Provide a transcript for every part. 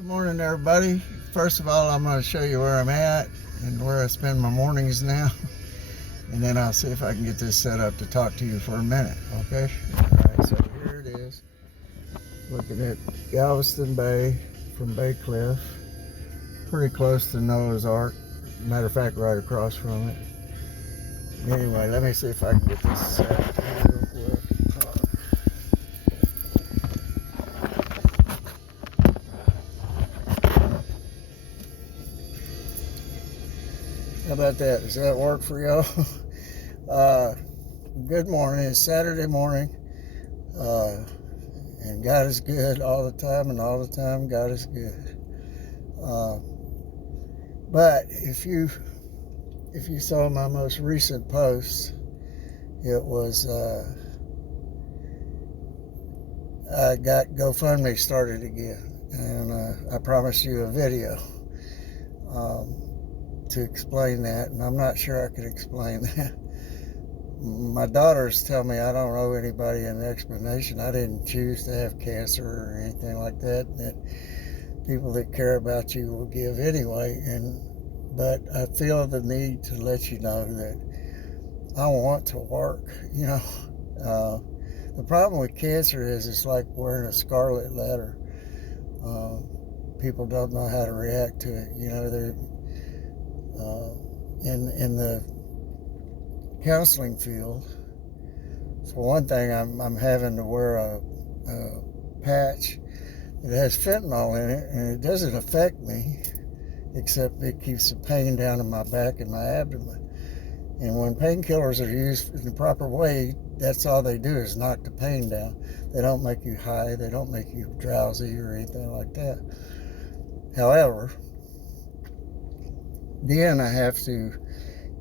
Good morning, everybody. First of all, I'm going to show you where I'm at and where I spend my mornings now. And then I'll see if I can get this set up to talk to you for a minute, okay? All right, so here it is. Looking at Galveston Bay from Bay Cliff. Pretty close to Noah's Ark. Matter of fact, right across from it. Anyway, let me see if I can get this set up here real quick. How about that? Does that work for y'all? Good morning. It's Saturday morning. And God is good all the time, and all the time God is good. But if you saw my most recent post, it was I got GoFundMe started again, and I promised you a video to explain that, and I'm not sure I could explain that. My daughters tell me I don't owe anybody an explanation. I didn't choose to have cancer or anything like that. That people that care about you will give anyway. But I feel the need to let you know that I want to work. The problem with cancer is it's like wearing a scarlet letter. People don't know how to react to it. They're in the counseling field. For one thing, I'm having to wear a patch that has fentanyl in it, and it doesn't affect me, except it keeps the pain down in my back and my abdomen. And when painkillers are used in the proper way, that's all they do is knock the pain down. They don't make you high, they don't make you drowsy or anything like that. However, then I have to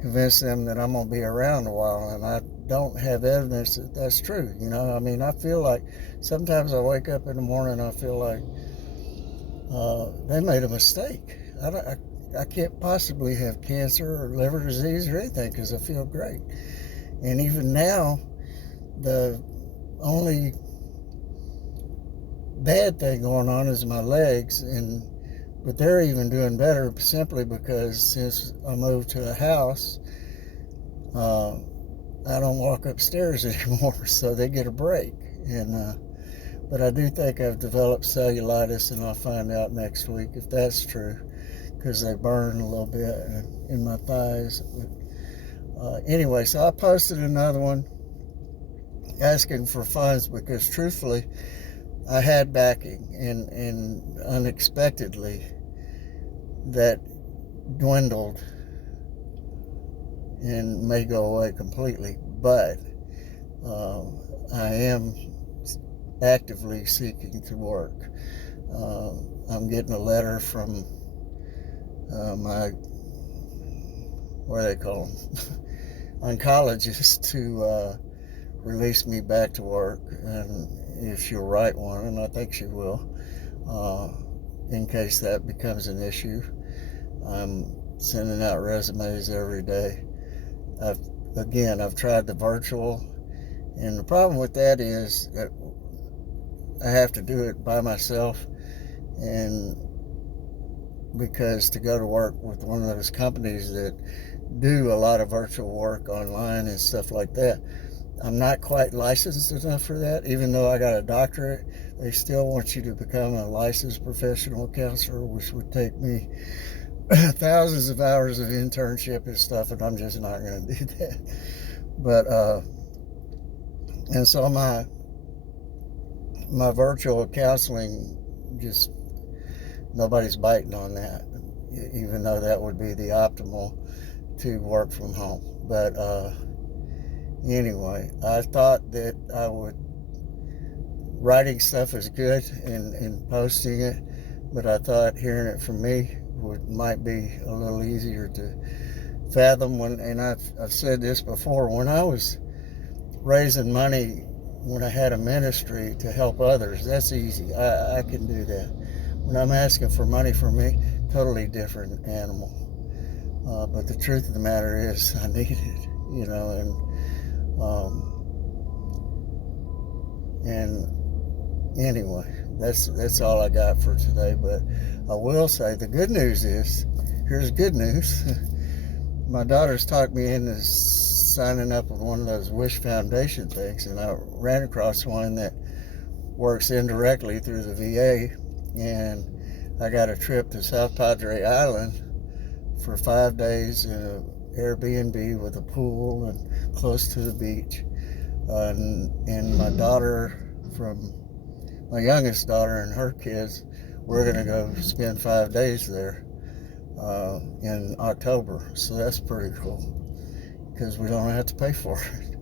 convince them that I'm going to be around a while, and I don't have evidence that that's true. I feel like sometimes I wake up in the morning and I feel like they made a mistake. I can't possibly have cancer or liver disease or anything because I feel great. And even now, the only bad thing going on is my legs, but they're even doing better simply because since I moved to a house, I don't walk upstairs anymore, so they get a break. But I do think I've developed cellulitis, and I'll find out next week if that's true, because they burn a little bit in my thighs. Anyway, so I posted another one asking for funds because truthfully, I had backing, and unexpectedly that dwindled and may go away completely. But I am actively seeking to work. I'm getting a letter from my, what do they call them, oncologist to release me back to work, and if she'll write one, and I think she will, in case that becomes an issue. I'm sending out resumes every day. I've tried the virtual, and the problem with that is that I have to do it by myself, and because to go to work with one of those companies that do a lot of virtual work online and stuff like that, I'm not quite licensed enough for that. Even though I got a doctorate, they still want you to become a licensed professional counselor, which would take me thousands of hours of internship and stuff, and I'm just not going to do that. But and so my virtual counseling, just nobody's biting on that, even though that would be the optimal to work from home. But anyway, I thought that writing stuff is good and posting it, but I thought hearing it from me might be a little easier to fathom. And I've said this before, when I was raising money, when I had a ministry to help others, that's easy. I can do that. When I'm asking for money for me, totally different animal. But the truth of the matter is I need it, and anyway, that's all I got for today. But I will say the good news is, here's good news. My daughter's talked me into signing up with one of those Wish Foundation things, and I ran across one that works indirectly through the VA, and I got a trip to South Padre Island for 5 days in an Airbnb with a pool and close to the beach. And my daughter, from my youngest daughter and her kids, we're going to go spend 5 days there in October. So that's pretty cool because we don't have to pay for it.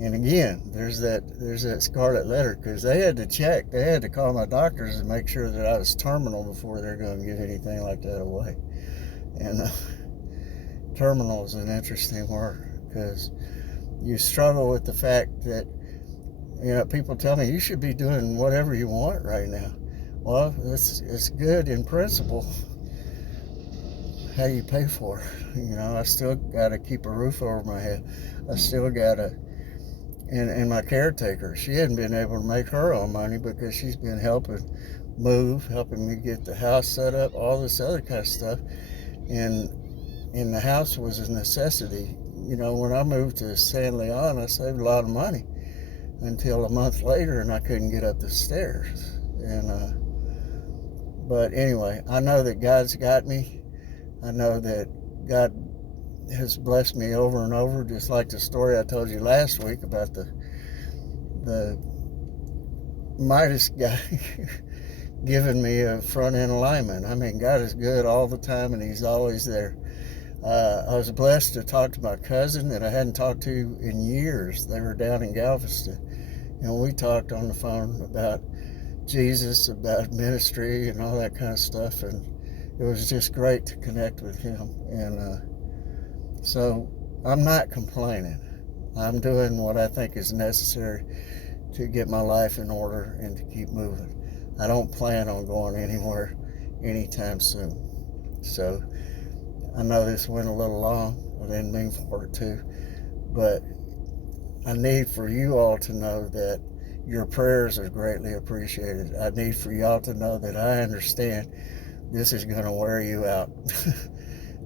And again, there's that scarlet letter, because they had to call my doctors and make sure that I was terminal before they're going to give anything like that away. And terminal is an interesting word, because you struggle with the fact that, people tell me you should be doing whatever you want right now. Well, it's good in principle. How you pay for it? I still got to keep a roof over my head. I still got to. And my caretaker, she hadn't been able to make her own money because she's been helping me get the house set up, all this other kind of stuff. And the house was a necessity. When I moved to San Leon, I saved a lot of money until a month later, and I couldn't get up the stairs. But anyway, I know that God's got me. I know that God has blessed me over and over, just like the story I told you last week about the Midas guy giving me a front end alignment. I mean, God is good all the time, and He's always there. I was blessed to talk to my cousin that I hadn't talked to in years. They were down in Galveston, and we talked on the phone about Jesus, about ministry, and all that kind of stuff, and it was just great to connect with him. And so I'm not complaining. I'm doing what I think is necessary to get my life in order and to keep moving. I don't plan on going anywhere anytime soon. So I know this went a little long. I didn't mean for it to. But I need for you all to know that your prayers are greatly appreciated. I need for y'all to know that I understand this is going to wear you out.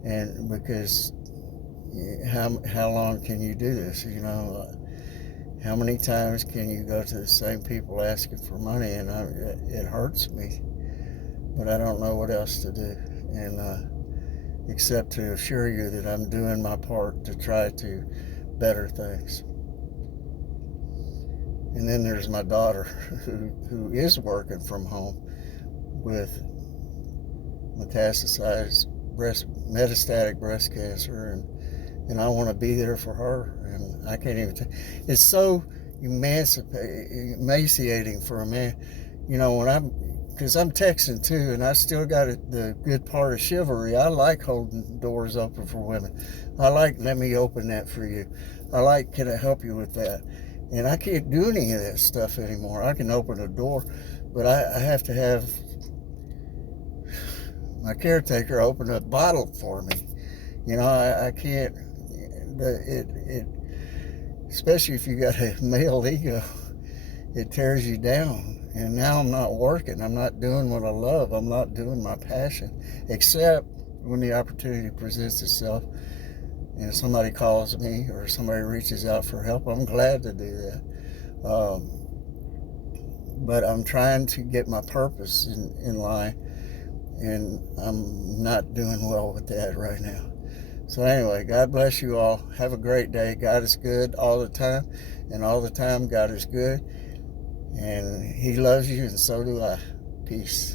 And because how long can you do this? How many times can you go to the same people asking for money? And it hurts me, but I don't know what else to do, and except to assure you that I'm doing my part to try to better things. And then there's my daughter who is working from home with metastatic breast cancer, and I want to be there for her, and I can't even it's so emaciating for a man, because I'm texting too, and I still got the good part of chivalry. I like holding doors open for women. I like, let me open that for you. I like, can I help you with that? And I can't do any of that stuff anymore. I can open a door, but I have to have my caretaker open a bottle for me. I can't. Especially if you got a male ego, it tears you down. And now I'm not working. I'm not doing what I love. I'm not doing my passion, except when the opportunity presents itself and somebody calls me or somebody reaches out for help. I'm glad to do that. But I'm trying to get my purpose in line, and I'm not doing well with that right now. So anyway, God bless you all. Have a great day. God is good all the time, and all the time God is good, and He loves you, and so do I. Peace.